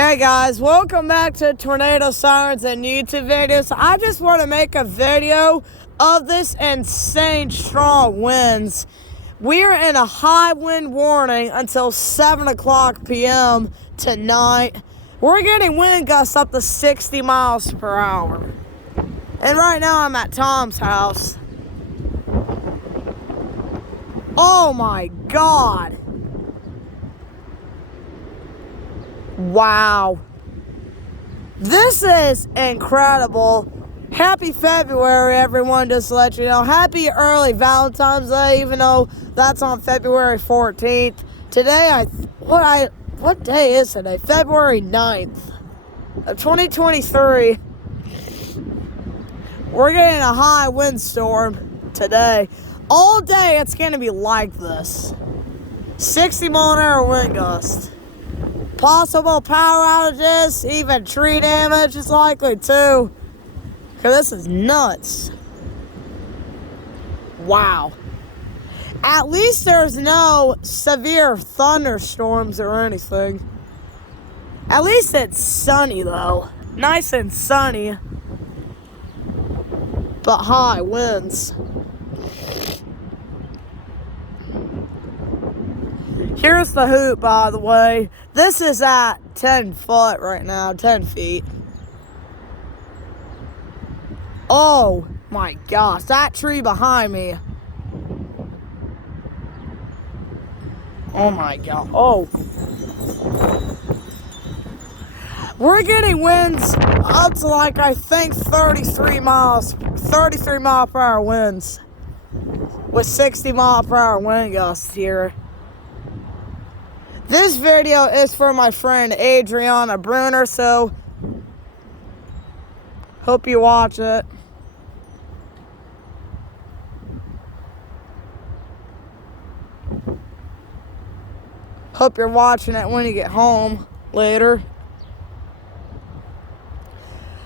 Hey guys, welcome back to Tornado Sirens and YouTube videos. I just want to make a video of this insane strong winds. We're in a high wind warning until 7 o'clock p.m. tonight. We're getting wind gusts up to 60 miles per hour. And right now I'm at Tom's house. Oh my God. Wow. This is incredible. Happy February, everyone, just to let you know. Happy early Valentine's Day, even though that's on February 14th. Today, what day is today? February 9th of 2023. We're getting a high windstorm today. All day, it's going to be like this. 60-mile-an-hour wind gust. Possible power outages, even tree damage is likely too. Because this is nuts. Wow. At least there's no severe thunderstorms or anything. At least it's sunny though. Nice and sunny. But high winds. Here's the hoop, by the way. This is at 10 foot right now, 10 feet. Oh my gosh, that tree behind me. Oh my God, oh. We're getting winds up to like, I think 33 mile per hour winds. With 60 mile per hour wind gusts here. This video is for my friend Adriana Bruner, so hope you watch it. Hope you're watching it when you get home later.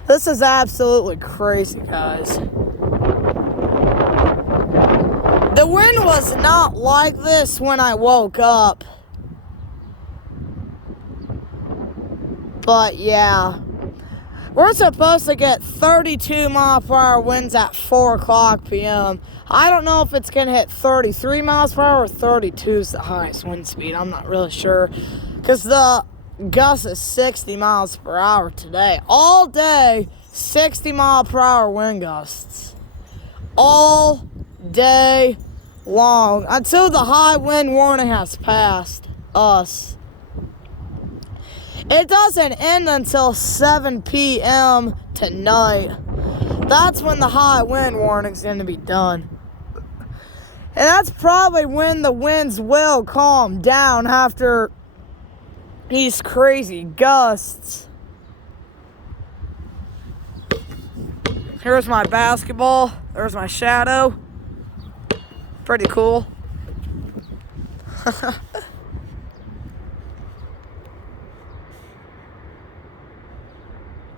This is absolutely crazy, guys. The wind was not like this when I woke up. But yeah, we're supposed to get 32 mile per hour winds at 4 o'clock p.m. I don't know if it's going to hit 33 miles per hour or 32 is the highest wind speed. I'm not really sure. Because the gust is 60 miles per hour today. All day, 60 mile per hour wind gusts. All day long. Until the high wind warning has passed us. It doesn't end until 7 p.m. tonight. That's when the high wind warning's going to be done. And that's probably when the winds will calm down after these crazy gusts. Here's my basketball. There's my shadow. Pretty cool.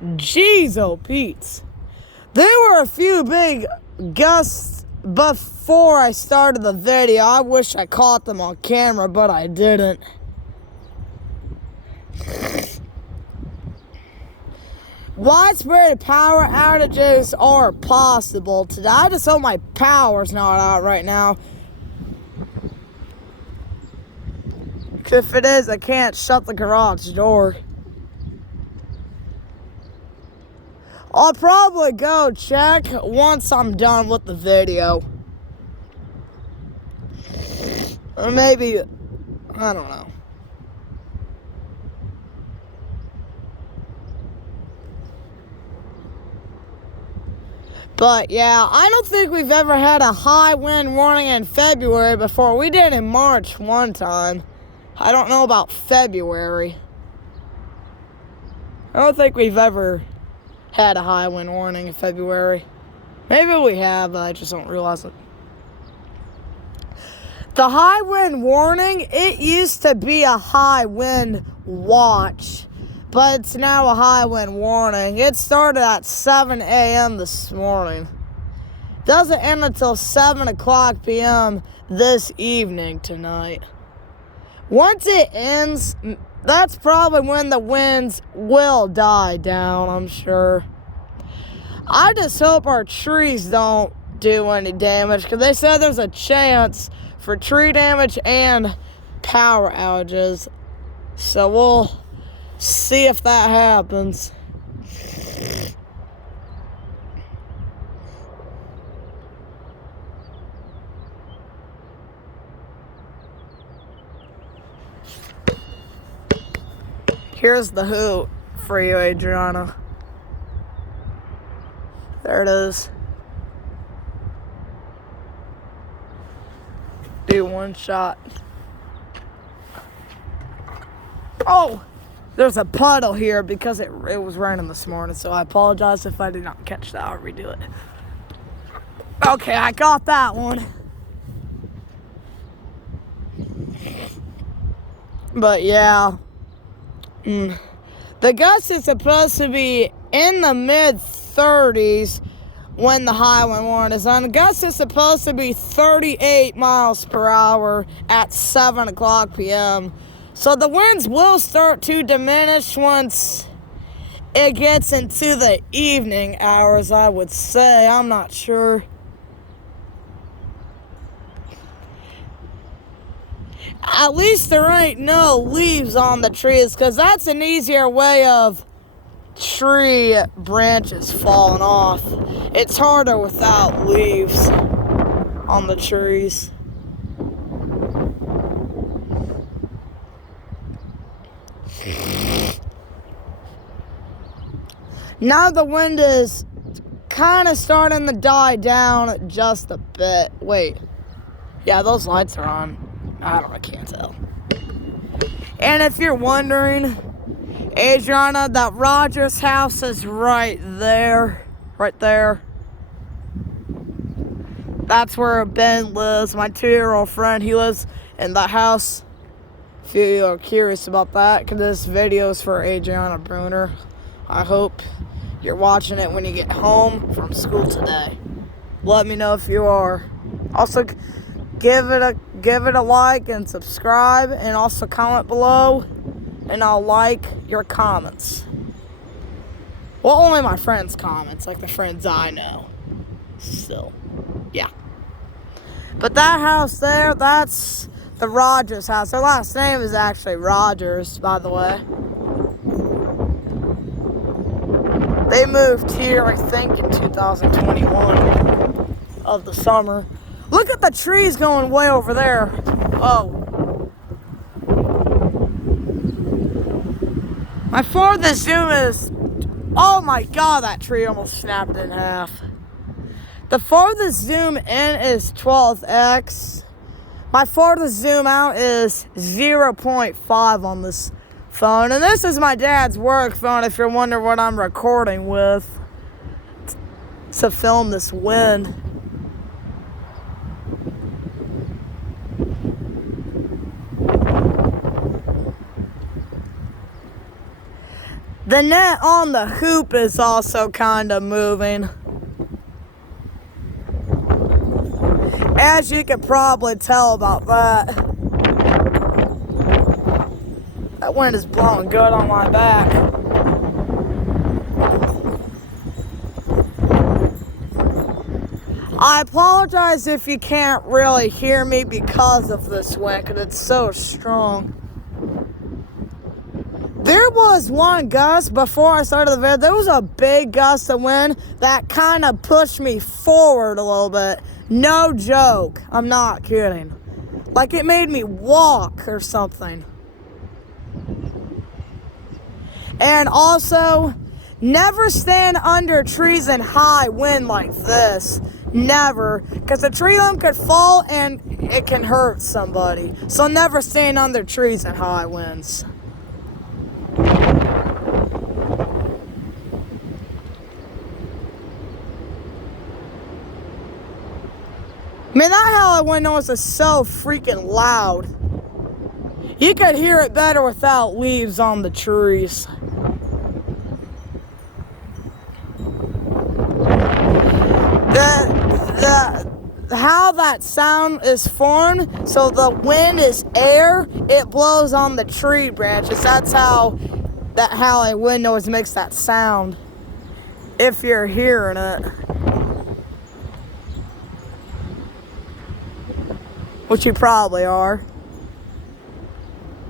Jeez, oh Pete's. There were a few big gusts before I started the video. I wish I caught them on camera, but I didn't. Widespread power outages are possible today. I just hope my power's not out right now. If it is, I can't shut the garage door. I'll probably go check once I'm done with the video. Or maybe, I don't know. But yeah, I don't think we've ever had a high wind warning in February before. We did in March one time. I don't know about February. I don't think we've ever had a high wind warning in February. Maybe we have, but I just don't realize it. The high wind warning, it used to be a high wind watch, but it's now a high wind warning. It started at 7 a.m. this morning. Doesn't end until 7 o'clock p.m. this evening tonight. Once it ends, That's probably when the winds will die down, I'm sure. I just hope our trees don't do any damage, because they said there's a chance for tree damage and power outages. So we'll see if that happens. Here's the hoot for you, Adriana. There it is. Do one shot. Oh, there's a puddle here because it was raining this morning, so I apologize if I did not catch that. I'll redo it. Okay, I got that one. But yeah. The gust is supposed to be in the mid-30s when the high wind warning is on. The gust is supposed to be 38 miles per hour at 7 o'clock p.m. So the winds will start to diminish once it gets into the evening hours, I would say. I'm not sure. At least there ain't no leaves on the trees, because that's an easier way of tree branches falling off. It's harder without leaves on the trees. Now the wind is kind of starting to die down just a bit. Wait. Yeah, those lights are on. I can't tell. And if you're wondering, Adriana, that Rogers house is right there. Right there. That's where Ben lives, my 2-year-old friend. He lives in that house. If you are curious about that, because this video is for Adriana Bruner. I hope you're watching it when you get home from school today. Let me know if you are. Also, give it a like and subscribe, and also comment below, and I'll like your comments. Well, only my friends' comments, like the friends I know. Still, yeah. But that house there, that's the Rogers house. Their last name is actually Rogers, by the way. They moved here, I think, in 2021 of the summer. Look at the trees going way over there. Oh. My farthest zoom is... Oh my god, that tree almost snapped in half. The farthest zoom in is 12x. My farthest zoom out is 0.5 on this phone. And this is my dad's work phone, if you're wondering what I'm recording with to film this wind. The net on the hoop is also kind of moving. As you could probably tell about that. That wind is blowing good on my back. I apologize if you can't really hear me because of this wind, because it's so strong. There was one gust before I started the video. There was a big gust of wind that kind of pushed me forward a little bit. No joke. I'm not kidding. Like it made me walk or something. And also, never stand under trees in high wind like this. Never. Because a tree limb could fall and it can hurt somebody. So never stand under trees in high winds. Man, that howling wind noise is so freaking loud. You could hear it better without leaves on the trees. how that sound is formed, so the wind is air, it blows on the tree branches. That's how a wind noise makes that sound, if you're hearing it. Which you probably are.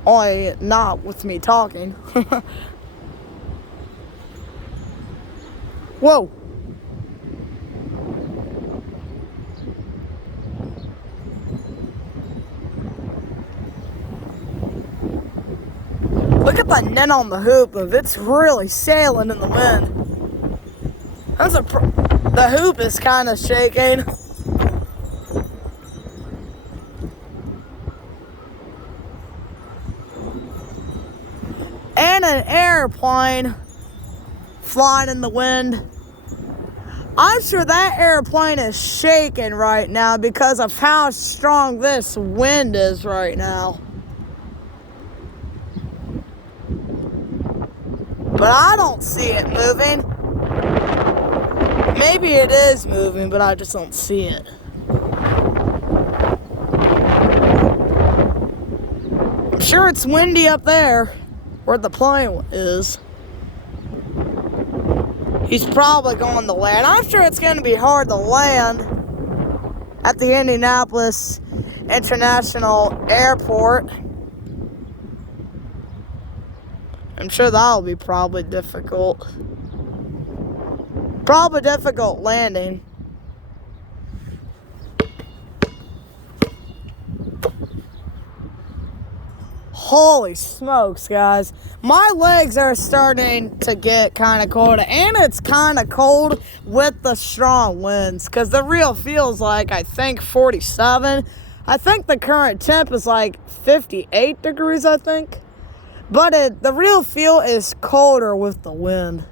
Only not with me talking. Whoa. Look at the net on the hoop. It's really sailing in the wind. The hoop is kind of shaking. And an airplane flying in the wind. I'm sure that airplane is shaking right now because of how strong this wind is right now. But I don't see it moving. Maybe it is moving, but I just don't see it. I'm sure it's windy up there where the plane is. He's probably going to land. I'm sure it's going to be hard to land at the Indianapolis International Airport. I'm sure that'll be probably difficult. Probably difficult landing. Holy smokes, guys. My legs are starting to get kind of cold, and it's kind of cold with the strong winds, because the real feels like, I think, 47. I think the current temp is like 58 degrees, I think. But the real feel is colder with the wind.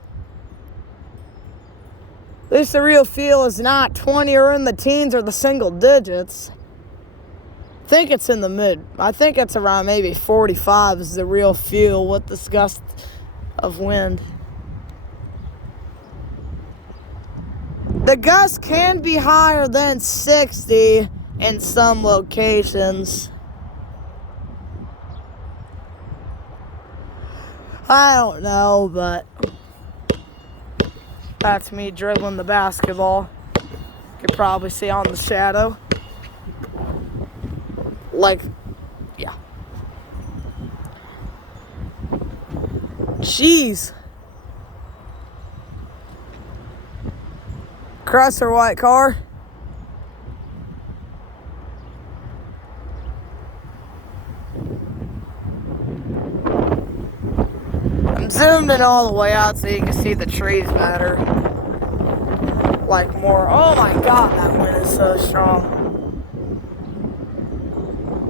At least the real feel is not 20 or in the teens or the single digits. I think it's in the mid. I think it's around maybe 45 is the real feel with this gust of wind. The gust can be higher than 60 in some locations. I don't know, but that's me dribbling the basketball. You can probably see on the shadow. Like, yeah. Jeez. Chrysler white car. I'm zoomed in all the way out so you can see the trees better. Like more. Oh my God, that wind is so strong.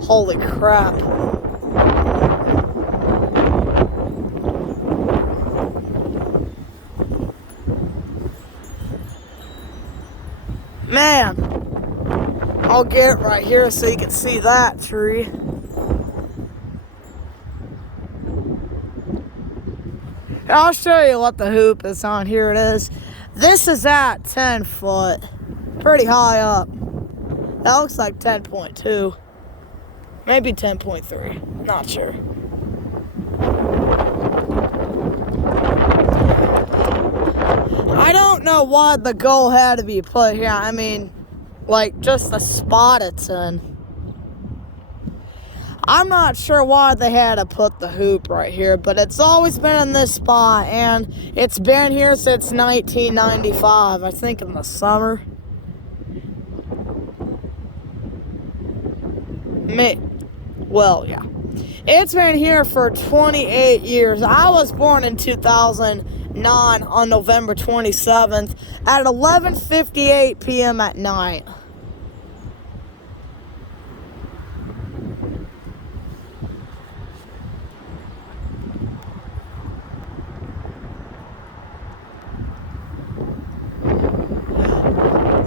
Holy crap. Man, I'll get right here so you can see that tree. I'll show you what the hoop is on. Here it is. This is at 10 foot. Pretty high up. That looks like 10.2. Maybe 10.3. Not sure. I don't know why the goal had to be put here. I mean, like, just the spot it's in. I'm not sure why they had to put the hoop right here, but it's always been in this spot, and it's been here since 1995, I think in the summer. Well, yeah. It's been here for 28 years. I was born in 2009 on November 27th at 11:58 p.m. at night.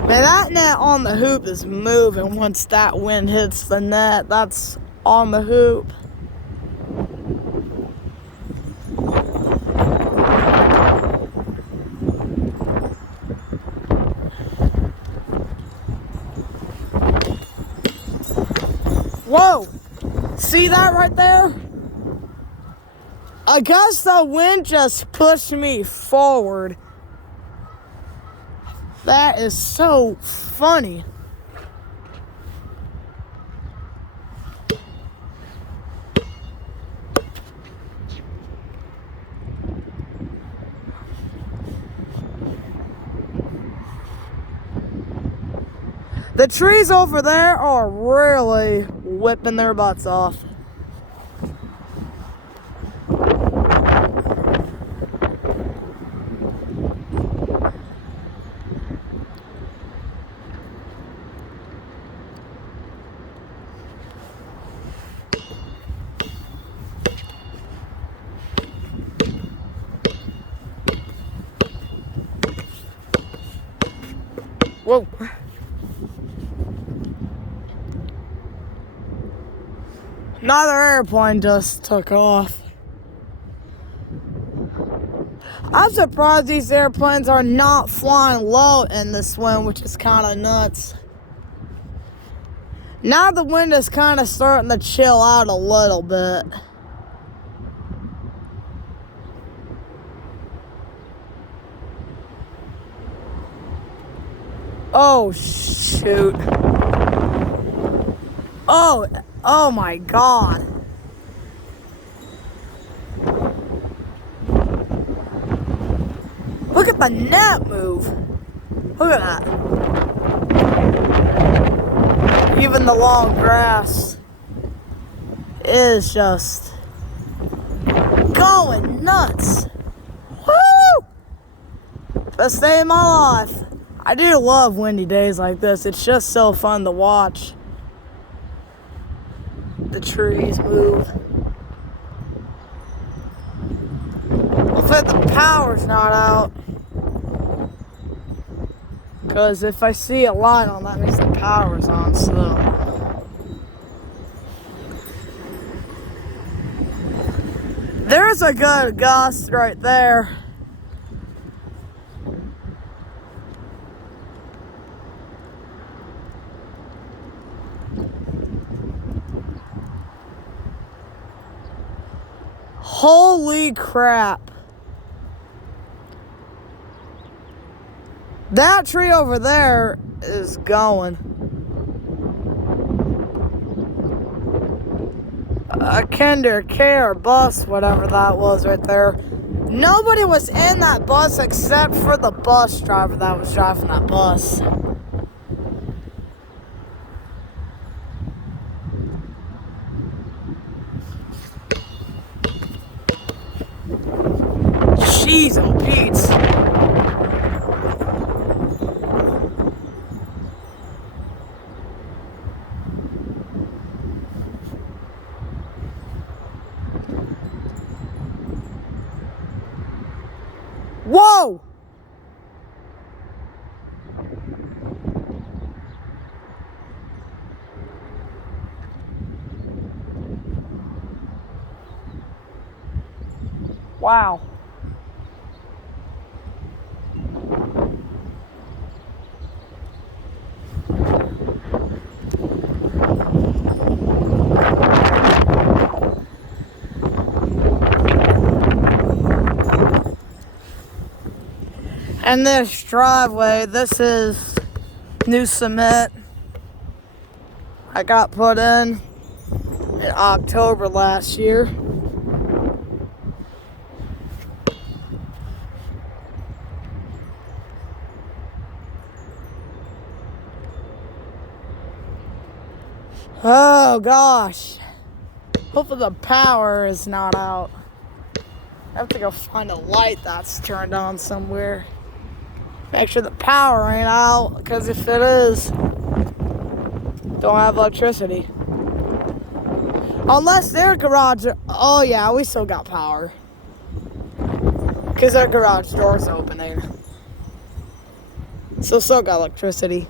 Man, that net on the hoop is moving once that wind hits the net. That's on the hoop. Whoa! See that right there? I guess the wind just pushed me forward. That is so funny. The trees over there are really whipping their butts off. Whoa. Another airplane just took off. I'm surprised these airplanes are not flying low in this wind, which is kind of nuts. Now the wind is kind of starting to chill out a little bit. Oh, shoot. Oh my God. Look at the net move. Look at that. Even the long grass is just going nuts. Woo! Best day of my life. I do love windy days like this. It's just so fun to watch the trees move. Hopefully the power's not out. Because if I see a light on, that means the power's on still. There's a good gust right there. Holy crap. That tree over there is going. A Kinder Care bus, whatever that was right there. Nobody was in that bus except for the bus driver that was driving that bus. Jeez and Pete's. Whoa! Wow. And this driveway, this is new cement. I got put in October last year. Oh gosh. Hopefully the power is not out. I have to go find a light that's turned on somewhere. Make sure the power ain't out, because if it is, don't have electricity. Unless their garage, oh yeah, we still got power. Because our garage door's open there. So still got electricity.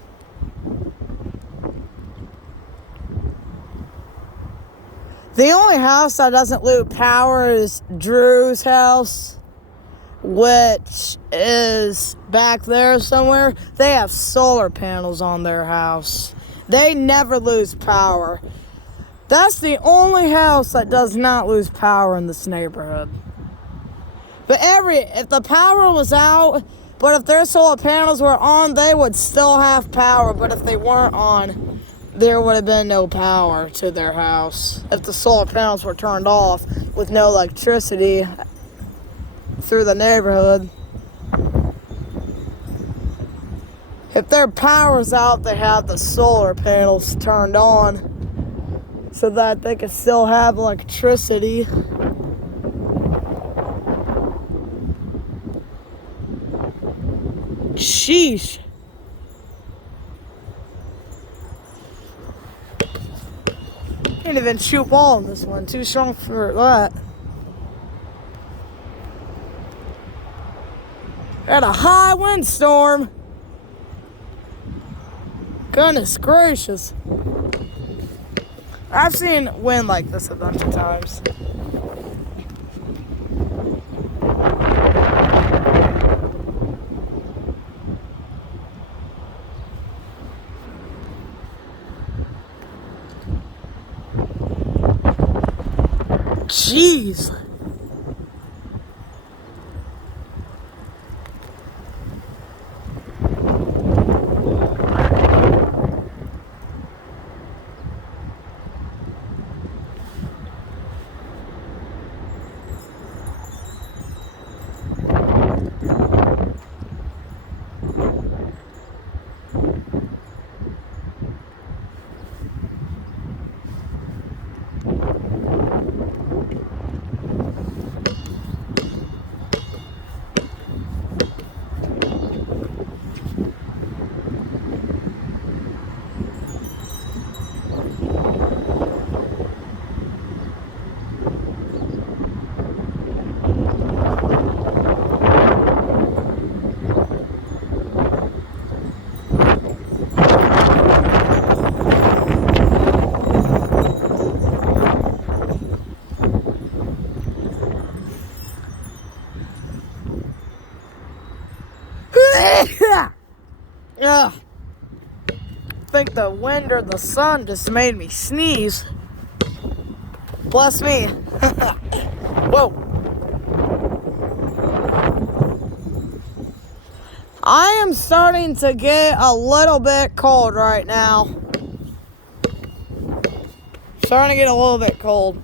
The only house that doesn't lose power is Drew's house, which is back there somewhere. They have solar panels on their house. They never lose power. That's the only house that does not lose power in this neighborhood. But if the power was out, but if their solar panels were on, they would still have power. But if they weren't on, there would have been no power to their house. If the solar panels were turned off with no electricity through the neighborhood. If their power's out, they have the solar panels turned on so that they can still have electricity. Sheesh. Can't even shoot ball in this one. Too strong for that. Had a high windstorm. Goodness gracious. I've seen wind like this a bunch of times. Jeez. Ugh. I think the wind or the sun just made me sneeze. Bless me. Whoa. I am starting to get a little bit cold right now. Starting to get a little bit cold.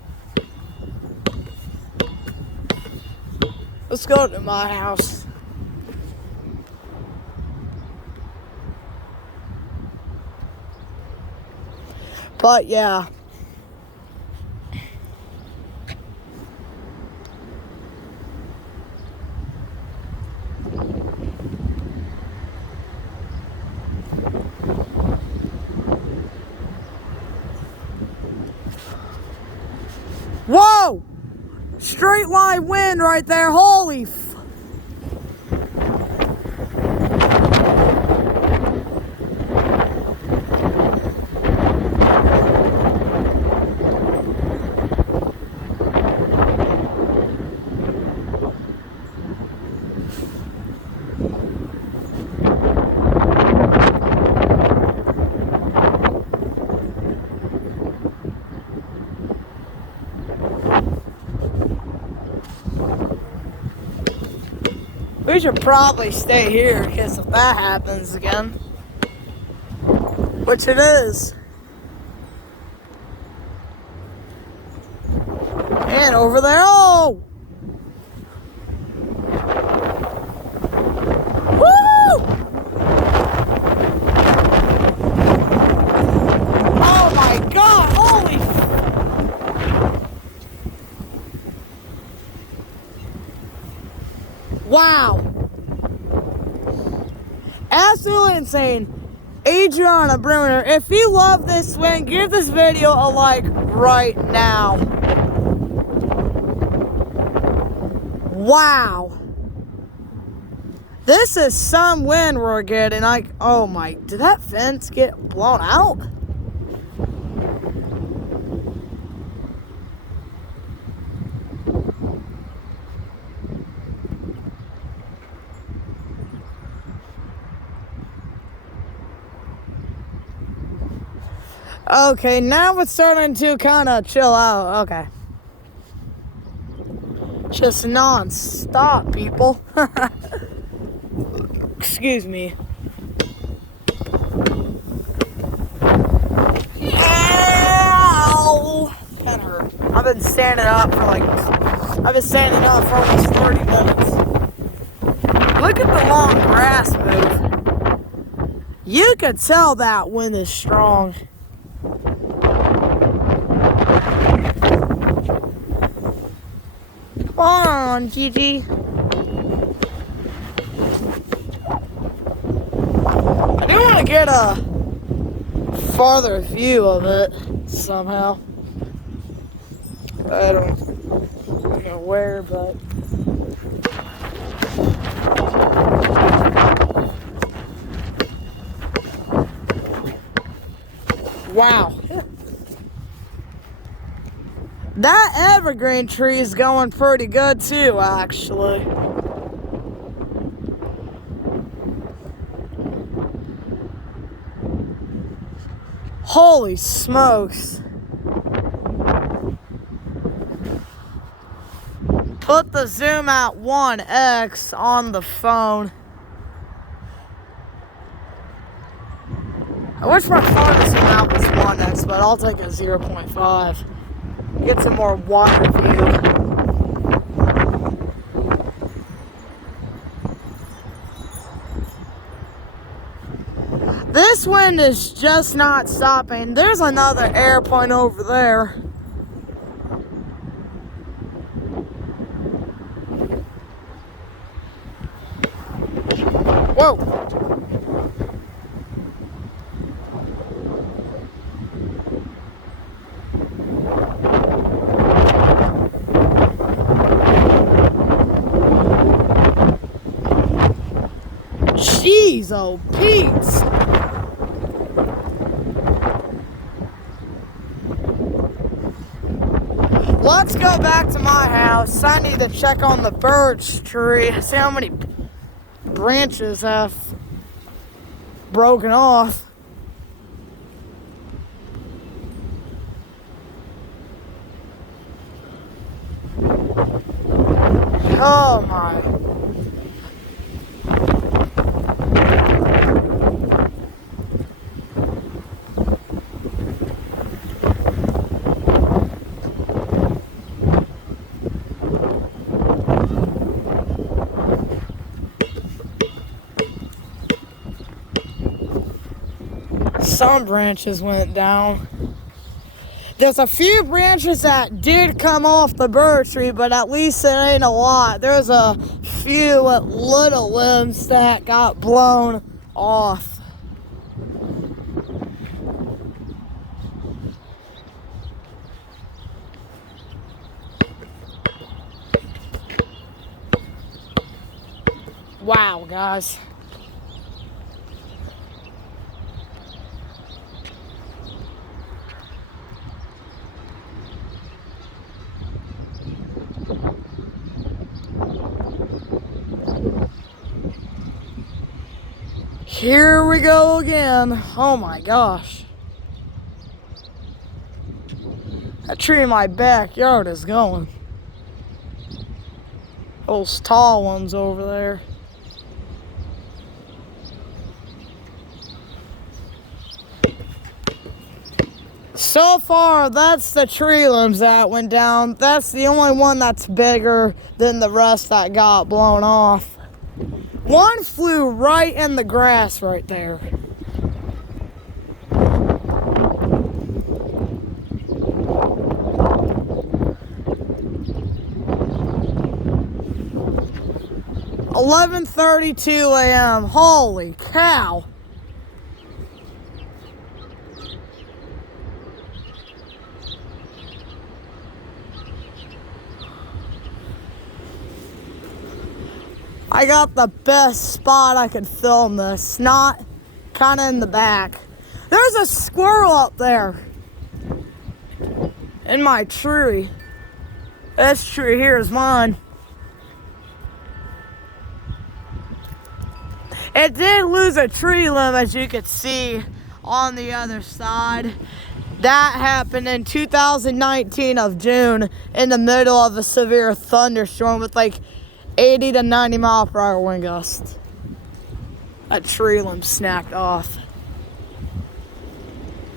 Let's go to my house. But yeah. Whoa! Straight line wind right there. Holy f... We should probably stay here because if that happens again, which it is. And over there, oh! Woo! Oh my God, holy! Wow. Absolutely insane. Adriana Bruner, if you love this swing, give this video a like right now. Wow. This is some wind we're getting. Like, oh my, did that fence get blown out? Okay, now it's starting to kind of chill out. Okay. Just non-stop, people. Excuse me. Ow! That hurt. I've been standing up for almost 30 minutes. Look at the long grass move. You could tell that wind is strong. Come on, Gigi. I do want to get a farther view of it somehow. I don't know where, but wow. That evergreen tree is going pretty good too, actually. Holy smokes. Put the zoom at 1x on the phone. I wish my phone zoom out was 1x, but I'll take a 0.5. Get some more water view. This wind is just not stopping. There's another airplane over there. Whoa. Jeez, oh Pete. Let's go back to my house. I need to check on the birch tree. See how many branches have broken off. Oh my. Some branches went down. There's a few branches that did come off the birch tree, but at least it ain't a lot. There's a few little limbs that got blown off. Wow, guys. Here we go again. Oh my gosh. That tree in my backyard is going. Those tall ones over there. So far, that's the tree limbs that went down. That's the only one that's bigger than the rest that got blown off. One flew right in the grass right there. "11:32 a.m. Holy cow. I got the best spot I could film this. Not kind of in the back. There's a squirrel up there in my tree. This tree here is mine. It did lose a tree limb, as you could see on the other side. That happened in 2019 of June in the middle of a severe thunderstorm with like 80 to 90 mile per hour wind gusts. A tree limb snapped off.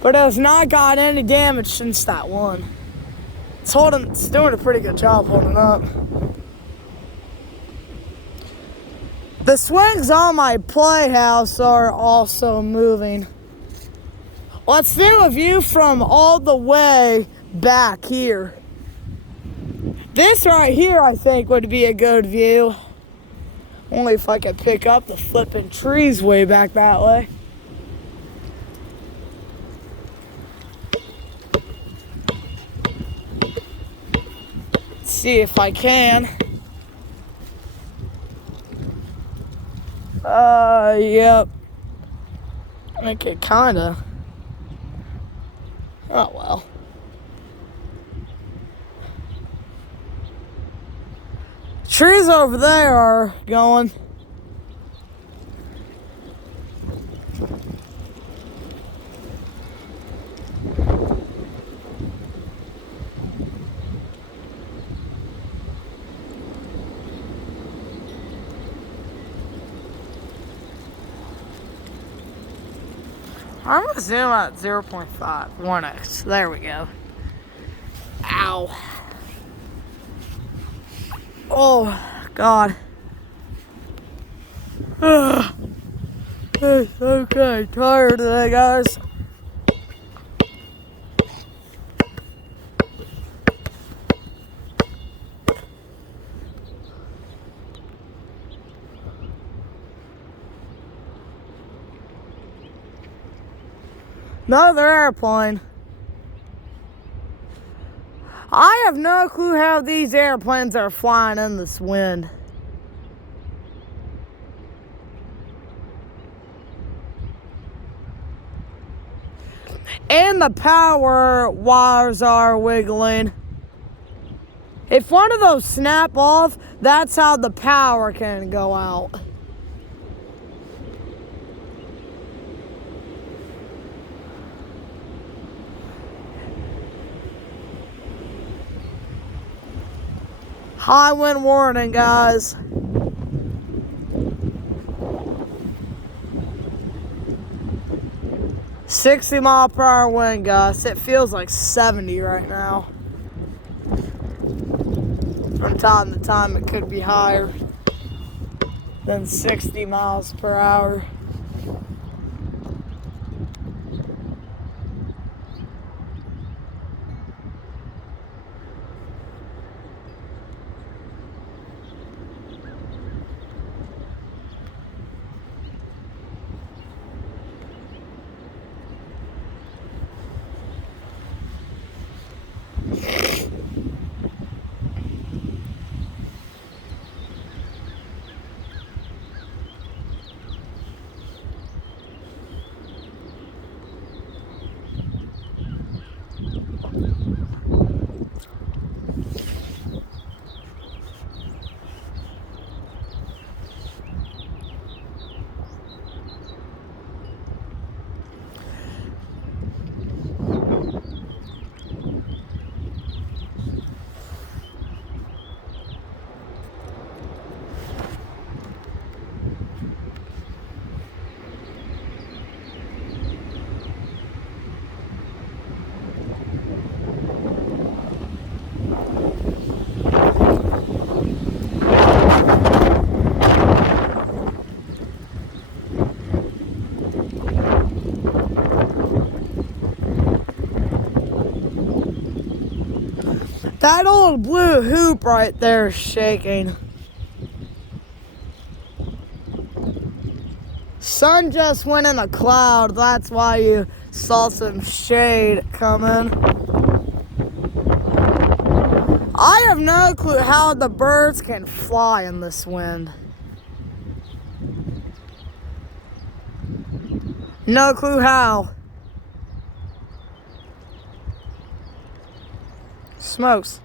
But it has not gotten any damage since that one. It's doing a pretty good job holding up. The swings on my playhouse are also moving. Let's do a view from all the way back here. This right here, I think, would be a good view. Only if I could pick up the flipping trees way back that way. Let's see if I can. Yep. I could kinda. Oh well. Trees over there are going. I'm gonna zoom at 0.5, 1x. There we go. Ow. Oh, God. Okay, tired today, guys. Another airplane. I have no clue how these airplanes are flying in this wind. And the power wires are wiggling. If one of those snap off, that's how the power can go out. High wind warning, guys. $60 mile per hour wind gusts. It feels like 70 right now. From time to time, it could be higher than 60 miles per hour. That old blue hoop right there is shaking. Sun just went in a cloud. That's why you saw some shade coming. I have no clue how the birds can fly in this wind. No clue how. Smokes.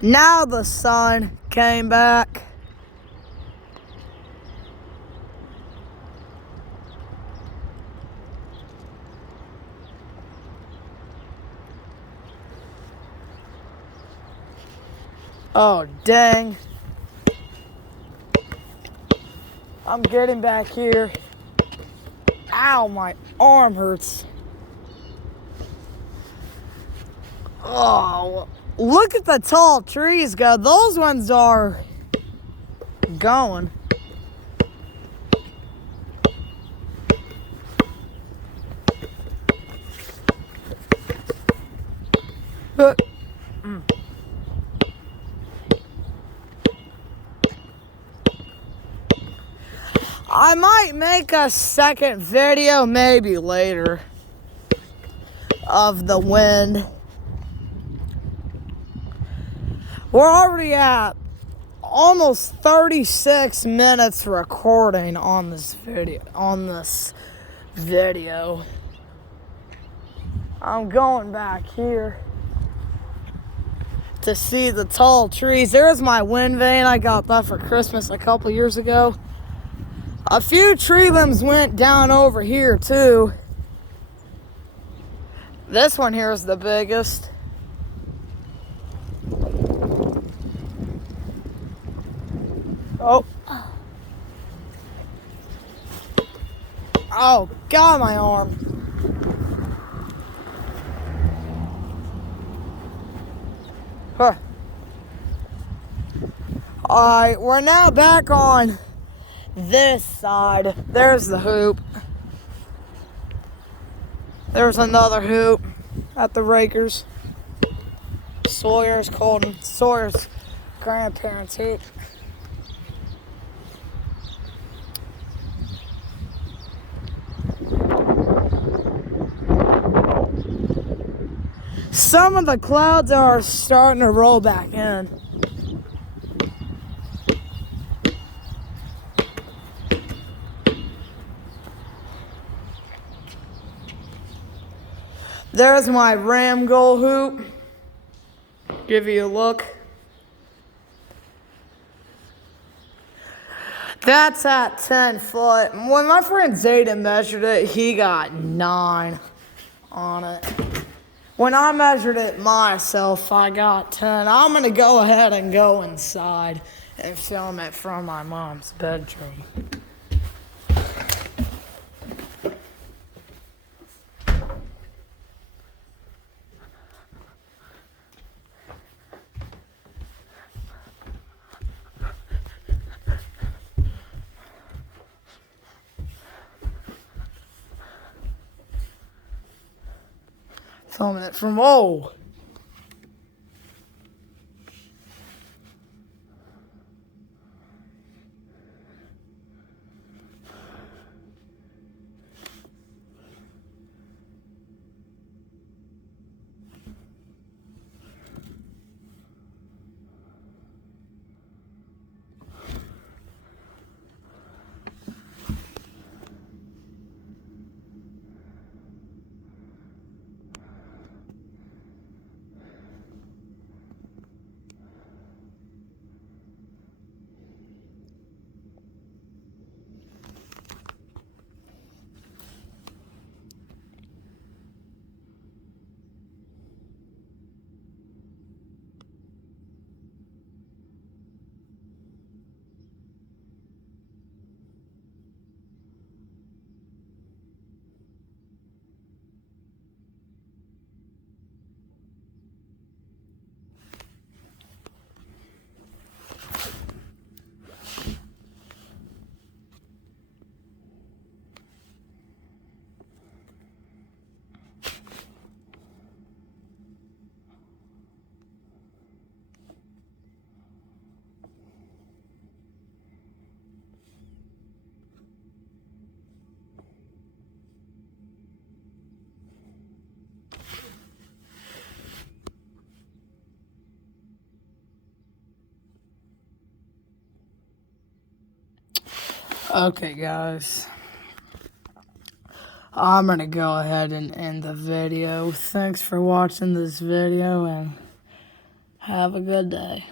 Now the sun came back. Oh, dang. I'm getting back here. Ow, my arm hurts. Oh, look at the tall trees go. Those ones are going. I might make a second video maybe later of the wind. We're already at almost 36 minutes recording on this video. I'm going back here to see the tall trees. There's my wind vane. I got that for Christmas a couple years ago. A few tree limbs went down over here too. This one here is the biggest. Oh. Oh, God, my arm. Huh. Alright, we're now back on this side. There's the hoop. There's another hoop at the Rakers. Sawyer's grandparents' hoop. Some of the clouds are starting to roll back in. There's my ram goal hoop. Give you a look. That's at 10 foot. When my friend Zayden measured it, he got 9 on it. When I measured it myself, I got 10. I'm going to go ahead and go inside and film it from my mom's bedroom. Filming it from, oh. Okay, guys. I'm going to go ahead and end the video. Thanks for watching this video and have a good day.